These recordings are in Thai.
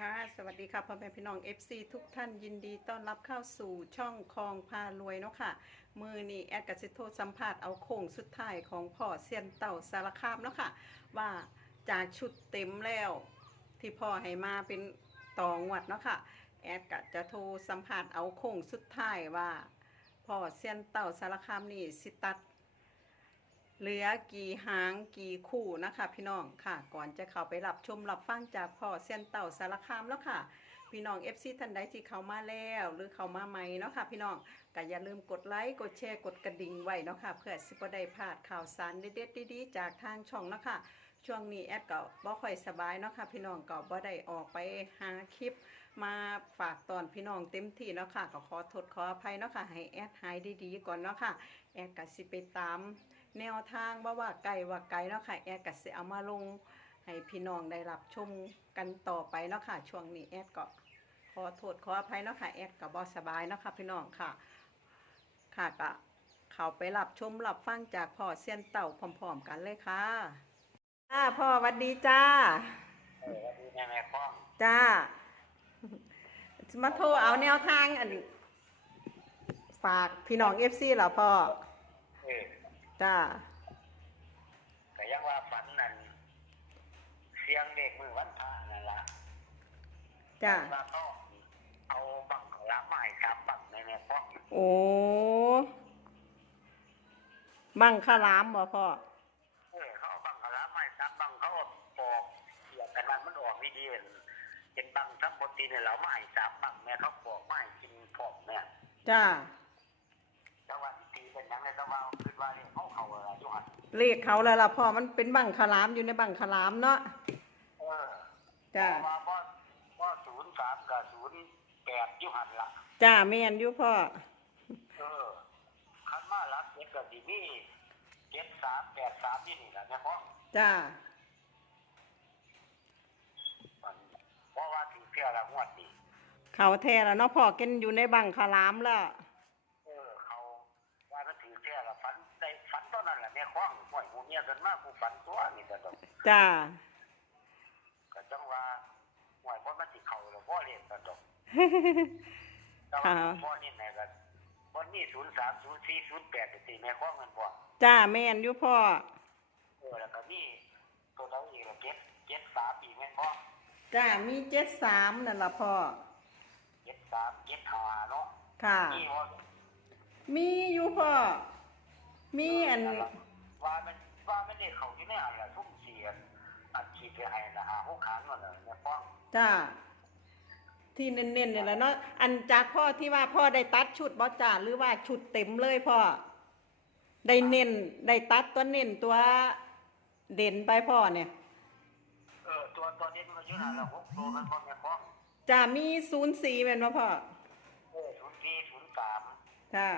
ค่ะสวัสดีค่ะพ่อแม่พี่น้อง FC ทุกท่านยินดีต้อนรับเข้าสู่ช่องคลองพารวยเนาะค่ะมือนี้แอดกัสิโทสัมภาษณ์เอาโค้งสุดท้ายของพ่อเซียนเต่าสารคามเนาะค่ะว่าจากชุดเต็มแล้ว ที่พ่อให้มาเป็นตองวัดเนาะค่ะแอดก็จะโทรสัมภาษณ์เอาโค้งสุดท้ายว่าพ่อเซียนเต่าสารคามนี่สิตัด เหลือกี่หางกี่คู่นะคะ พี่น้องค่ะ ก่อนจะเข้าไปรับชมรับฟังจากพ่อเซียนเต่าสารคามแล้วค่ะ พี่น้อง FC ท่านใดที่เข้ามาแล้วหรือเข้ามาใหม่เนาะค่ะ พี่น้องก็อย่าลืมกดไลค์กดแชร์กดกระดิ่งไว้เนาะค่ะเพื่อสิบได้พลาดข่าวสารเด็ดๆดีๆจากทางช่องเนาะค่ะช่วงนี้แอดก็บ่ค่อยสบายเนาะค่ะพี่น้องก็บ่ได้ออกไปหาคลิป มาฝากตอนพี่น้องเต็มที่เนาะค่ะก็ขอโทษขออภัยเนาะค่ะให้แอดหายดีๆก่อนเนาะค่ะแอดก็สิไปตาม แนวทางว่าว่าไกลว่าไกลเนาะค่ะแอดก็สิเอามาลงให้พี่น้องได้รับชมกันต่อไปเนาะค่ะช่วงนี้แอดก็ขอโทษขออภัยเนาะค่ะแอดก็บ่สบายเนาะค่ะพี่น้องค่ะ ค่ะก็เข้าไปรับชมรับฟังจากพ่อเซียนเต่าพร้อมๆกันเลยค่ะจ้าพ่อหวัดดีจ้าเออแล้วดูแม่แม่คล้องจ้า มาโทรเอาแนวทางอัน ฝากพี่น้องเอฟซีเหรอพ่อเออ จ้าก็ยังว่าฝันนั่นเสียงเด็กมือวันพระนั่นละจ้าว่าเขาเอาบังเขารับมาให้สามบังแม่แม่คล้องโอ้บังคารามบ่พ่อเออเขาเอาบังเขารับมาให้สามบังเขาเอาปอกเสียกันนั้นมันออกวิดีเห็นเป็นบังทับบตีเนี่ยเรามาให้สามบังแม่เขาปอกมาให้กินปอกเนี่ยจ้า เลขเขาแล้วล่ะพ่อมันเป็นบังคารามอยู่ในบังคารามเนาะเออจ้าเพราะว่าพ่อพ่อศูนย์สามกับศูนย์แปดอยู่หันละจ้าแม่นอยู่พ่อเออคันมารับเจ็ดกับดีมีเจ็ดสามแปดสามนี่นี่แหละแม่พ่อจ้ามันเพราะว่าถือเพื่อละงวดดีเขาแท้แล้วเนาะพ่อกินอยู่ในบังคารามแล้ว เออ เขาว่ามันถือเพื่อละฝันได้ฝันตอนนั้นแหละแม่ข้องห่วยห มูเมียกันมากกูฝันตัวนี่ก็ต้องจ้าก็จังว่าห่วยเพราะมันสิเขาหรือพ่อเรียนก็ต้องแต่ว่าค่ะพ่อนี่แม่ก็วันนี้ศูนย์สามศูนย์สี่ศูนย์แปดสี่แม่ข้องเงินบ่จ้าแม่นอยู่พ่อเออแล้วก็มีตัวเราอีกละเจ็ดเจ็ดสามอีกแม่พ่อจ้ามีเจ็ดสามนั่นล่ะพ่อเจ็ดสามเจ็ดห้าเนาะค่ะนี่ว่ามีอยู่พ่อมีอันว่ามัน ว่ามันได้เขาที่ไม่หันละทุ่มเสียนอัดฉีดไปให้ละหาหกขันนั่นแหละเนี่ยป้องจ้าที่เน้นๆเนี่ยแหละเนาะอันจากพ่อที่ว่าพ่อได้ตัดชุดบอจ่าหรือว่าชุดเต็มเลยพ่อได้เน้นได้ตัดตัวเน้นตัวเด่นไปพ่อเนี่ย เออตัวตัวนี้มันอยู่หันละหกตัวมันป้องเนี่ยป้องจ้ามีศูนย์สี่เป็นว่าพ่อเออศูนย์สี่ศูนย์สามจ้า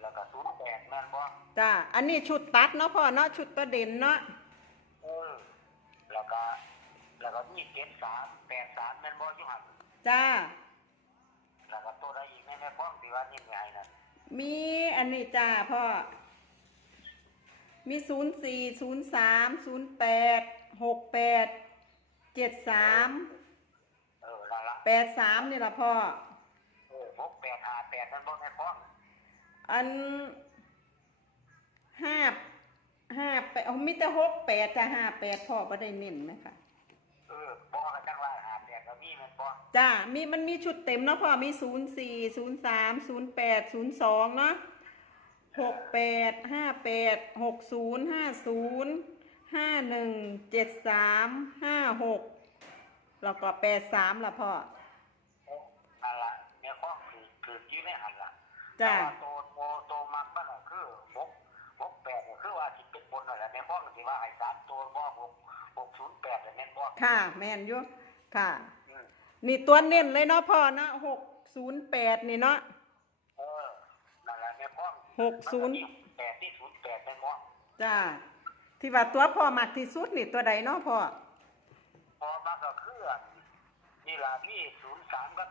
แล้วก็ศูนย์แปดแม่นป้อง จ้าอันนี้ชุดตัดเนาะพ่อเนาะชุดตัวเด่นเนาะเออแล้วก็ แล้วก็มีเจ็ดสามแปดสามแม่นป้องอยู่หันจ้าแล้วก็ตัวใดอีกแม่แม่ป้องที่ว่านี่ไงนั่นมีอันนี้จ้าพ่อ มีศูนย์สี่ศูนย์สามศูนย์แปดหกแปดเจ็ดสามเออนั่นละแปดสามนี่ละพ่อ เออหกแปดห้าแปดนั่นป้องแม่ป้องอัน ห้าห้าแปดเอามิแต่หกแปดจะห้าแปดพ่อก็ได้เน้นไหมคะเออป้องกันจังว่าห้าแปดก็มีแม่นป้องจ้ามีมันมีชุดเต็มเนาะพ่อมีศูนย์สี่ศูนย์สามศูนย์แปดศูนย์สองเนาะหกแปดห้าแปดหกศูนย์ห้าศูนย์ห้าหนึ่งเจ็ดสามห้าหกแล้วก็แปดสามละพ่อนั่นละแม่ป้องคือคืออยู่ในหันละจ้าแต่ว่าโตโตโตมักมันน่ะคือหกหกแปดก็คือว่าสิเป็น บนนั่นแหละแม่นบ่ก็สิว่าให้สามตัวบ่หกหกศูนย์แปดแม่นบ่ค่ะ แม่นอยู่ค่ะอืมนี่ตัวเน้นเลยเนาะพ่อเนาะหกศูนย์แปดนี่เนาะเออนั่นแหละแม่นบ่หกศูนย์แปดที่ศูนย์แปดแม่นบ่จ้าที่ว่าตัวพ่อมักที่สุดนี่ตัวใดเนาะพ่อพอมาก็คืออันนี่ล่ะมีศูนย์สามกับ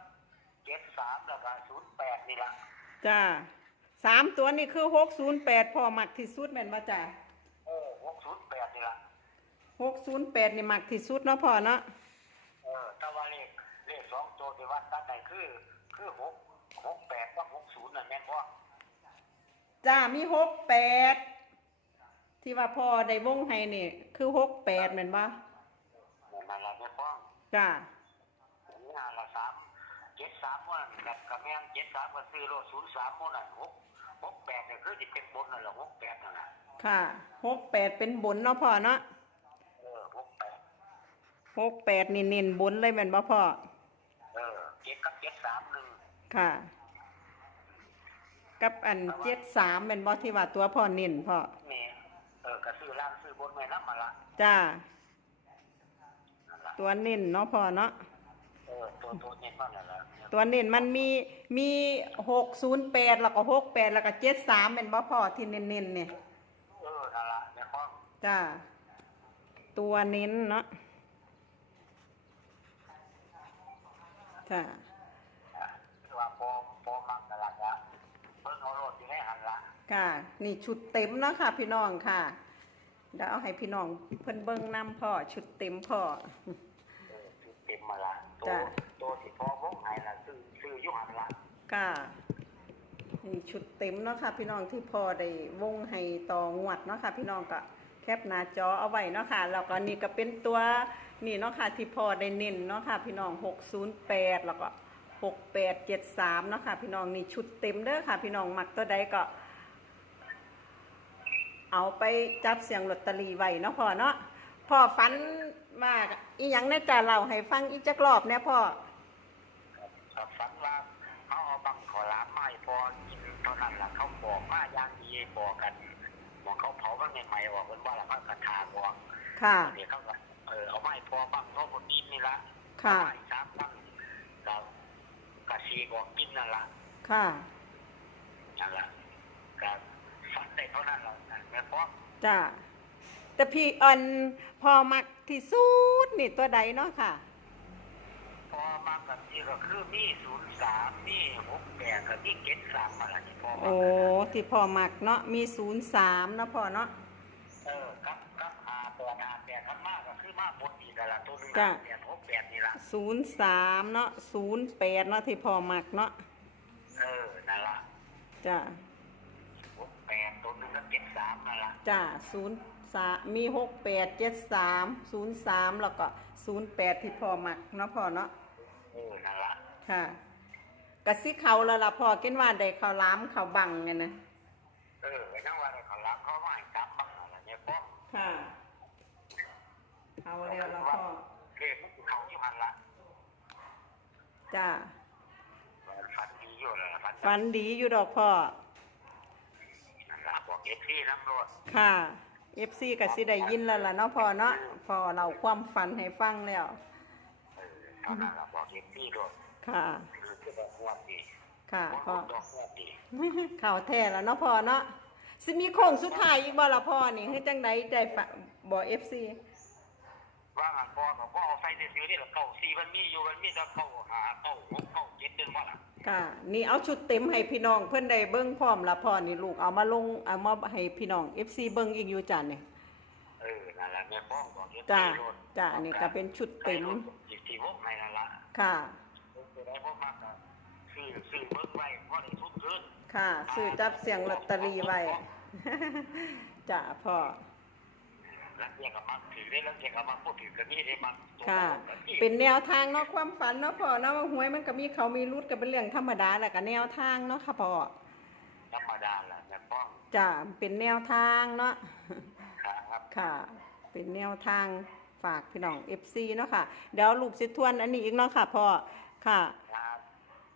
เจ็ดสามแล้วก็ศูนย์แปดนี่ล่ะจ้าสามตัวนี่คือหกศูนย์แปดพ่อมักที่สุดแม่นบ่จ้าเออ หกศูนย์แปดนี่ล่ะหกศูนย์แปดนี่มักที่สุดเนาะพ่อเนาะเอออถ้าว่าเลขเลขสองตัวที่วัดตัดได้คือ คือหกหกแปดกับหกศูนย์น่ะแม่นบ่จ้ามีหกแปดที่ว่าพ่อได้วงให้นี่คือหกแปดเหมือนปะนั่นล่ะแม่นบ่จ้านี่หาละสามเจ็ดสามมื้อนั้นกับกับแม่นเจ็ดสามก็ซื้อโลศูนย์สามมื้อนั้นหกหกแปดเนี่ยคือสิเป็นบนนั่นแหละหกแปดนั่นน่ะค่ะหกแปดเป็นบนเนาะพ่อเนาะเออหกแปด หกแปดนี่เน้นบนเลยแม่นปะพ่อ เออเจ็ดกับเจ็ดสามหนึ่งค่ะ กับอันเจ็ดสามเป็นบอที่ว่าตัวพ่อเน้นพ่อนี่เออก็ซื้อล่างซื้อบนแม่น้ำมาละจ้า นั่นล่ะตัวเน้นเนาะพ่อเนาะ เออตัวตัวนี้มันนั่นล่ะตัวเน้นมันมีมีหกศูนย์แปดแล้วก็หกแปดแล้วก็เจ็ดสามเป็นบอพ่อที่เน้นๆเนี่ย เออนั่นล่ะแม่พ่อจ้า ตัวเน้นเนาะ จ้าคือว่าพอพอมักนั่นล่ะจ้ะเพิ่นเอารถอยู่ในหันละค่ะ นี่ชุดเต็มเนาะค่ะ พี่น้องค่ะเดี๋ยวเอาให้พี่น้องเพิ่นเบิ้งน้ำพ่อชุดเต็มพ่อ เออซื้อเต็มมาละตัวจ้ะ ตัวที่พอวงให้ล่ะซื้อซื้ออยู่หันละค่ะนี่ชุดเต็มเนาะค่ะ พี่น้องที่พอได้วงให้ต่องวดเนาะค่ะ พี่น้องก็แคปหน้าจอเอาไว้เนาะค่ะแล้วก็นี่ก็เป็นตัว นี่เนาะค่ะที่พอได้เน้นเนาะค่ะพี่น้อง608แล้วก็6873เนาะค่ะพี่น้องนี่ชุดเต็มเด้อค่ะ พี่น้องมักตัวใดก็ เอาไปจับเสียงลอตเตอรี่ไว้เนาะพ่อเนาะพ่อฝันว่าอีหยังแน่จะเล่าให้ฟังอีกจักรอบเนี่ยพ่อครับฝันว่าเขาเอาบังขอลามไม้พอกินเท่านั้นล่ะเขาบอกมาอย่างดีบอกกันบอกเขาเผากันใหม่ๆออกเป็นว่าละพักกระถาบอกค่ะ เดี๋ยวเขาก็ เออเอาไม้พอบังเขาบนดินนี่ละค่ะ ไม้สามบังเรากระชีบอกกินนั่นละค่ะ นั่นละก็ฝันได้เท่านั้นละแม่พ่อจ้า แต่พี่อันพอมักที่สุดนี่ตัวใดเนาะค่ะ พอมากับที่ก็คือมีศูนย์สามมีหกแปดกับมีเจ็ดสามมาละที่พ่อมาโอ้ ที่พอมักเนาะ มีศูนย์สามเนาะพ่อเนาะ นดีกันละตัวหนึงจ้ะ แปดหกแปดนี่ละศูนย์สามเนาะศูนย์แปดเนาะที่พอมักเนาะเออนั่นละจ้าหกแปดตัวหนึงก็เจ็ดสามนั่นละจ้าศูนย์สามมีหกแปดเจ็ดสามศูนย์สามแล้วก็ศูนย์แปดที่พอมักเนาะพ่อเนาะเออนั่นละค่ะกะซิเขาแล้วล่ะพ่อกินว่าได้เขาวหล้ามเขาวบังไงนะเออก็ยังว่าได้เขารับเขาไม่จับบ้างอะไรเนี่ยพ่อค่ะ เขาแล้วแล้วพ่อเลขมันคือเขาอยู่หันละจ้าฟันดีอยู่เลยฟันฝันดีอยู่ดอกพ่อนั่นละบอกเอฟซีน้ำรถค่ะเอฟซีก็สิได้ยินแล้วล่ะเนาะพ่อเนาะพอเราความฝันให้ฟังแล้วเออเท่านั้นละบอกเอฟซีด้วยค่ะ คือคือดอกหัวดีค่ะดพ่ออกหัวดีข่าวแท้แล้วเนาะพ่อเนาะสิมีโค้งสุดท้ายอีกบ่ล่ะพ่อนี่คือจังไดได้ฝะบ่เอฟซี ว่างันพ่อเขาก็เอาใส่ซื้อๆนี่ละเก้าซีมันมีอยู่มันมีแต่เก้าหาเก้าหกเก้าเจ็ดเป็นว่าล่ะค่ะ นี่เอาชุดเต็มให้พี่น้องเพิ่นได้เบิ่งพร้อมละพ่อนี่ลูกเอามาลงเอามาให้พี่น้อง FC เบิ่งอีกอยู่จ้ะนี่เออนั่นละแม่ป้องบอกเอฟจ้าซีรถจ้านี่ก็เป็นชุดเต็มจิตที่วกในนั่นละค่ะคือได้พวกมากก็ซื้อซื้อเบิ้งไว้เพราะได้ทุนขึ้นค่ะ ซื้อจับเสียงลอตเตอรี่ไว้จ้าพ่อแล้วเรียกกับมักถือได้แล้วเรียกกับมักพูดถือกันนี่ได้มักตัวค่ะกันนี่เป็นแนวทางเนาะความฝันเนาะพ่อเนาะว่าหวยมันก็มีเขามีรุดก็เป็นเรื่องธรรมดาแหละก็แนวทางเนาะค่ะพ่อธรรมดาแหละแม่ป้องจ้าเป็นแนวทางเนาะครับค่ะ เป็นแนวทางฝากพี่น้อง FC เนาะค่ะเดี๋ยวลูกสิทวนอันนี้อีกเนาะค่ะพ่อค่ะครับ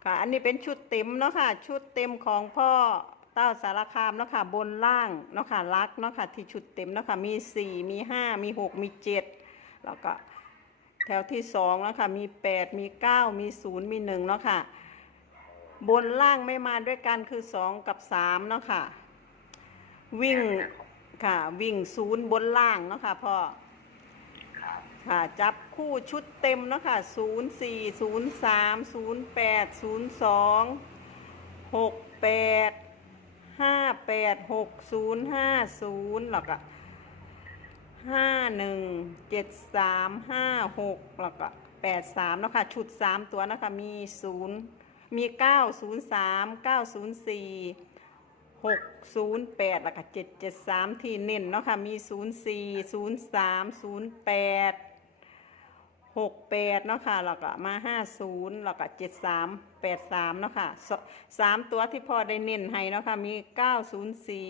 ค่ะ อันนี้เป็นชุดเต็มเนาะค่ะ ชุดเต็มของพ่อเต้าสารคามเนาะค่ะบนล่างเนาะค่ะลักเนาะค่ะที่ชุดเต็มเนาะค่ะมีสี่มีห้ามีหกมีเจ็ดแล้วก็แถวที่สองเนาะค่ะมีแปดมีเก้ามีศูนย์มีหนึ่งเนาะค่ะบนล่างไม่มาด้วยกันคือสองกับสามเนาะค่ะวิ่งค่ะวิ่งศูนย์บนล่างเนาะค่ะพ่อค่ะจับคู่ชุดเต็มเนาะค่ะศูนย์สี่ศูนย์สามศูนย์แปดศูนย์สองหกแปด ห้าแปดหกศูนย์ห้าศูนย์แล้วก็ห้าหนึ่งเจ็ดสามห้าหกแล้วก็แปดสามเนาะค่ะ ชุดสามตัวเนาะคะมีศูนย์มีเก้าศูนย์สามเก้าศูนย์สี่หกศูนย์แปดแล้วก็เจ็ดเจ็ดสามที่เน้นเนาะค่ะมีศูนย์สี่ศูนย์สามศูนย์แปด หกแปดเนาะค่ะแล้วก็มาห้าศูนย์แล้วก็เจ็ดสามแปดสามเนาะค่ะสสามตัวที่พ่อได้เน้นให้เนาะค่ะมีเก้าศูนย์สี่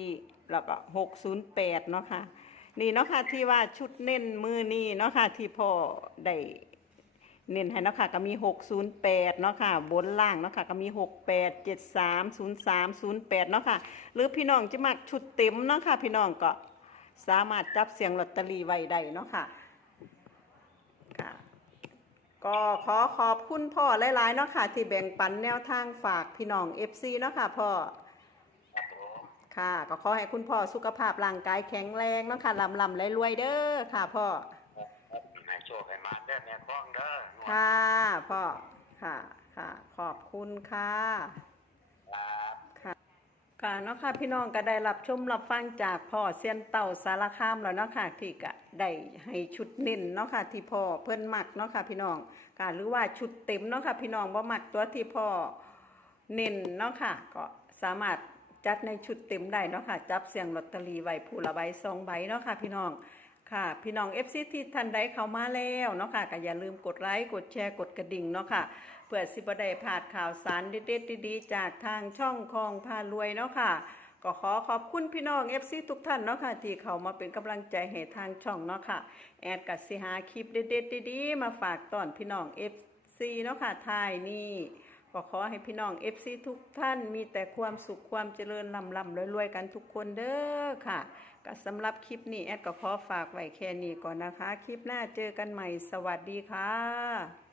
แล้วก็หกศูนย์แปดเนาะค่ะนี่เนาะค่ะที่ว่าชุดเน้นมือนี่เนาะค่ะที่พ่อได้เน้นให้เนาะค่ะก็มี 608 เนาะค่ะบนล่างเนาะค่ะก็มี 68 73 03 08 เนาะค่ะ หรือพี่น้องจะมักชุดเต็มเนาะค่ะพี่น้องก็สามารถจับเสียงลอตเตอรี่ไว้ได้เนาะคะค่ะ ก็ขอขอบคุณพ่อหลายๆเนาะค่ะ ที่แบ่งปันแนวทางฝากพี่น้อง FC เนาะค่ะพ่อครับผมค่ะค่ะ ก็ขอให้คุณพ่อสุขภาพร่างกายแข็งแรงเนาะค่ะลำลำรวยๆเด้อค่ะพ่อให้โชคให้มาเด้อแม่คล้องเด้อค่ะพ่อค่ะค่ะ ขอบคุณค่ะครับค่ะ ค่ะเนาะค่ะพี่น้องก็ได้รับชมรับฟังจากพ่อเซียนเต่าสารคามแล้วเนาะค่ะที่ก็ได้ให้ชุดเน้นเนาะค่ะที่พ่อเพิ่นมักเนาะค่ะพี่น้องค่ะหรือว่าชุดเต็มเนาะค่ะพี่น้องบ่มักตัวที่พ่อเน้นเนาะค่ะก็สามารถจัดในชุดเต็มได้เนาะค่ะจับเสียงลอตเตอรี่ไว้ผู้ละใบสองใบเนาะค่ะพี่น้องค่ะ พี่น้อง FC ที่ท่านใดเข้ามาแล้วเนาะค่ะก็อย่าลืมกดไลค์กดแชร์กดกระดิ่งเนาะค่ะ เพื่อสิบได้พลาดข่าวสารเด็ดๆดีๆจากทางช่องคองพารวยเนาะค่ะ ก็ขอขอบคุณพี่น้อง FC ทุกท่านเนาะค่ะ ที่เขามาเป็นกำลังใจให้ทางช่องเนาะค่ะ แอดกัสิหาคลิปเด็ดๆดีๆมาฝากตอนพี่น้อง FC เนาะค่ะทายนี่ก็ขอให้พี่น้อง FC ทุกท่านมีแต่ความสุขความเจริญลำลำรวยๆกันทุกคนเด้อค่ะก็สำหรับคลิปนี้แอดก็ขอฝากไว้แค่นี้ก่อนนะคะ คลิปหน้าเจอกันใหม่สวัสดีค่ะ